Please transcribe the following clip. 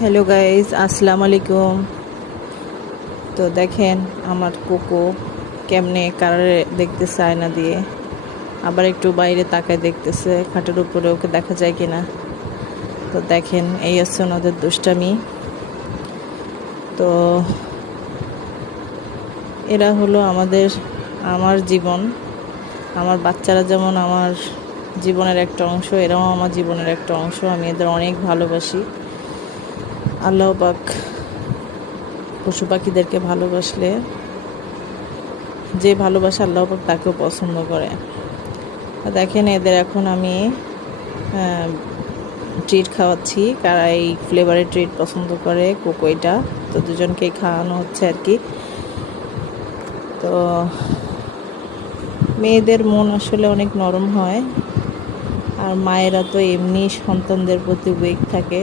Hello guys, আসসালামু আলাইকুম। তো দেখেন আমার কোকো কেমনে কারারে দেখতেছে আয়না দিয়ে, আবার একটু বাইরে তাকায় দেখতেছে খাটের উপরে ওকে দেখা যায় কিনা। তো দেখেন এই হচ্ছে ওনাদের দুষ্টামি। তো এরা হলো আমার জীবন। আমার বাচ্চারা যেমন আমার জীবনের একটা অংশ, এরাও আমার জীবনের একটা অংশ। আমি এদের অনেক ভালোবাসি। আল্লাহ পাক পশু পাখিদেরকে ভালোবাসলে যে ভালোবাসে আল্লাহ পাক তাকেও পছন্দ করে। দেখেন এদের এখন আমি ট্রিট খাওয়াচ্ছি। কারা এই ফ্লেভারের ট্রিট পছন্দ করে, কোকোইটা। তো দুজনকেই খাওয়ানো হচ্ছে আর কি। তো মেয়েদের মন আসলে অনেক নরম হয়, আর মায়েরা তো এমনি সন্তানদের প্রতি উইক থাকে।